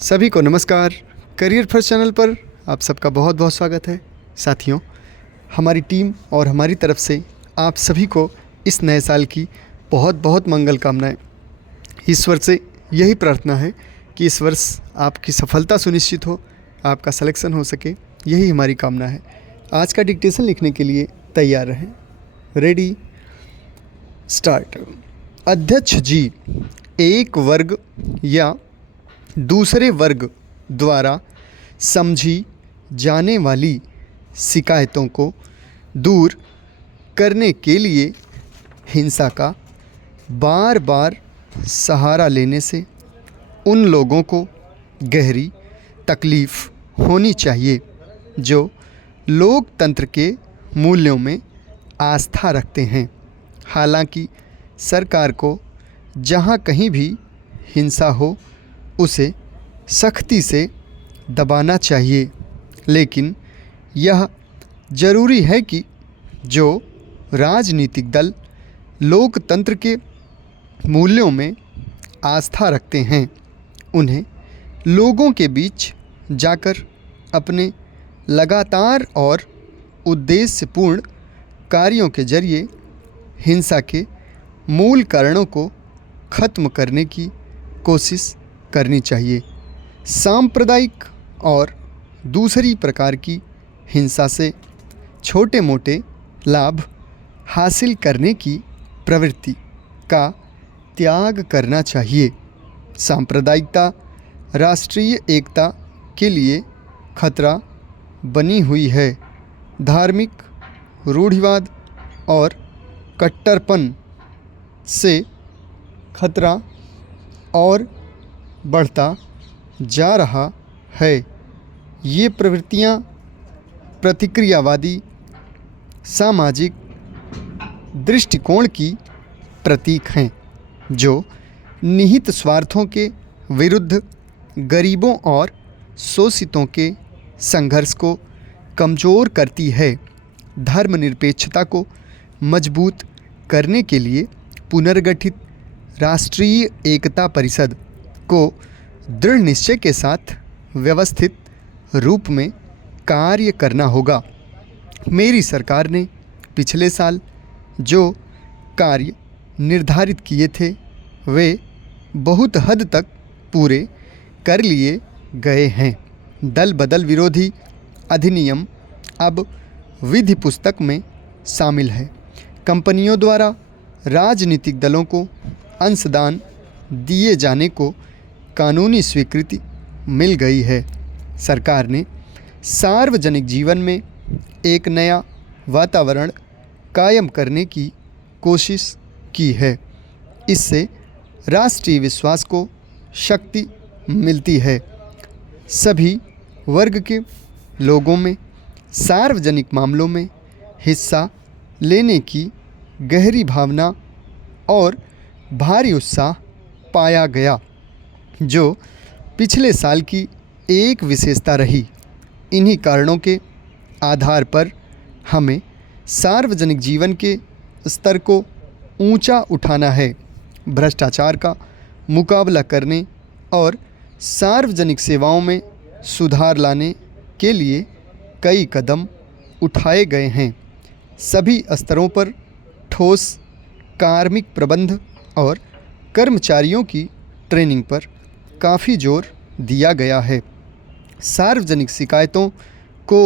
सभी को नमस्कार। करियर फर्स्ट चैनल पर आप सबका बहुत बहुत स्वागत है। साथियों, हमारी टीम और हमारी तरफ से आप सभी को इस नए साल की बहुत बहुत मंगल कामनाएं। ईश्वर से यही प्रार्थना है कि इस वर्ष आपकी सफलता सुनिश्चित हो, आपका सिलेक्शन हो सके, यही हमारी कामना है। आज का डिक्टेशन लिखने के लिए तैयार रहें। Ready, start. अध्यक्ष जी, एक वर्ग या दूसरे वर्ग द्वारा समझी जाने वाली शिकायतों को दूर करने के लिए हिंसा का बार बार सहारा लेने से उन लोगों को गहरी तकलीफ़ होनी चाहिए जो लोकतंत्र के मूल्यों में आस्था रखते हैं। हालांकि सरकार को जहां कहीं भी हिंसा हो उसे सख्ती से दबाना चाहिए, लेकिन यह ज़रूरी है कि जो राजनीतिक दल लोकतंत्र के मूल्यों में आस्था रखते हैं उन्हें लोगों के बीच जाकर अपने लगातार और उद्देश्यपूर्ण कार्यों के जरिए हिंसा के मूल कारणों को ख़त्म करने की कोशिश करनी चाहिए। सांप्रदायिक और दूसरी प्रकार की हिंसा से छोटे मोटे लाभ हासिल करने की प्रवृत्ति का त्याग करना चाहिए। सांप्रदायिकता राष्ट्रीय एकता के लिए खतरा बनी हुई है। धार्मिक रूढ़िवाद और कट्टरपन से खतरा और बढ़ता जा रहा है। ये प्रवृत्तियाँ प्रतिक्रियावादी सामाजिक दृष्टिकोण की प्रतीक हैं जो निहित स्वार्थों के विरुद्ध गरीबों और शोषितों के संघर्ष को कमज़ोर करती है। धर्मनिरपेक्षता को मजबूत करने के लिए पुनर्गठित राष्ट्रीय एकता परिषद को दृढ़ निश्चय के साथ व्यवस्थित रूप में कार्य करना होगा। मेरी सरकार ने पिछले साल जो कार्य निर्धारित किए थे वे बहुत हद तक पूरे कर लिए गए हैं। दल बदल विरोधी अधिनियम अब विधि पुस्तक में शामिल है। कंपनियों द्वारा राजनीतिक दलों को अंशदान दिए जाने को कानूनी स्वीकृति मिल गई है। सरकार ने सार्वजनिक जीवन में एक नया वातावरण कायम करने की कोशिश की है। इससे राष्ट्रीय विश्वास को शक्ति मिलती है। सभी वर्ग के लोगों में सार्वजनिक मामलों में हिस्सा लेने की गहरी भावना और भारी उत्साह पाया गया, जो पिछले साल की एक विशेषता रही। इन्हीं कारणों के आधार पर हमें सार्वजनिक जीवन के स्तर को ऊंचा उठाना है, भ्रष्टाचार का मुकाबला करने और सार्वजनिक सेवाओं में सुधार लाने के लिए कई कदम उठाए गए हैं। सभी स्तरों पर ठोस कार्मिक प्रबंध और कर्मचारियों की ट्रेनिंग पर काफ़ी जोर दिया गया है। सार्वजनिक शिकायतों को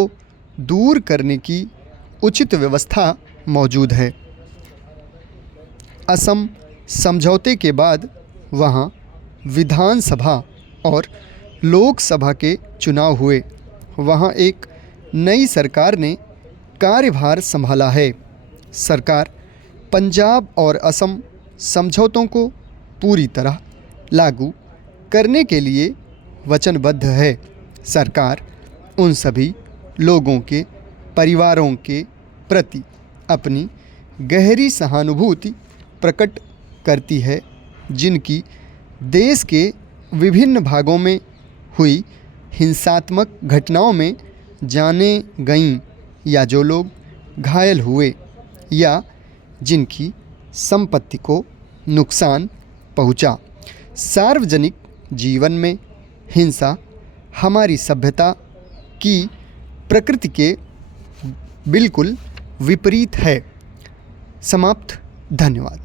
दूर करने की उचित व्यवस्था मौजूद है। असम समझौते के बाद वहाँ विधानसभा और लोकसभा के चुनाव हुए। वहाँ एक नई सरकार ने कार्यभार संभाला है। सरकार पंजाब और असम समझौतों को पूरी तरह लागू करने के लिए वचनबद्ध है। सरकार उन सभी लोगों के परिवारों के प्रति अपनी गहरी सहानुभूति प्रकट करती है जिनकी देश के विभिन्न भागों में हुई हिंसात्मक घटनाओं में जाने गईं या जो लोग घायल हुए या जिनकी संपत्ति को नुकसान पहुंचा। सार्वजनिक जीवन में हिंसा हमारी सभ्यता की प्रकृति के बिल्कुल विपरीत है। समाप्त। धन्यवाद।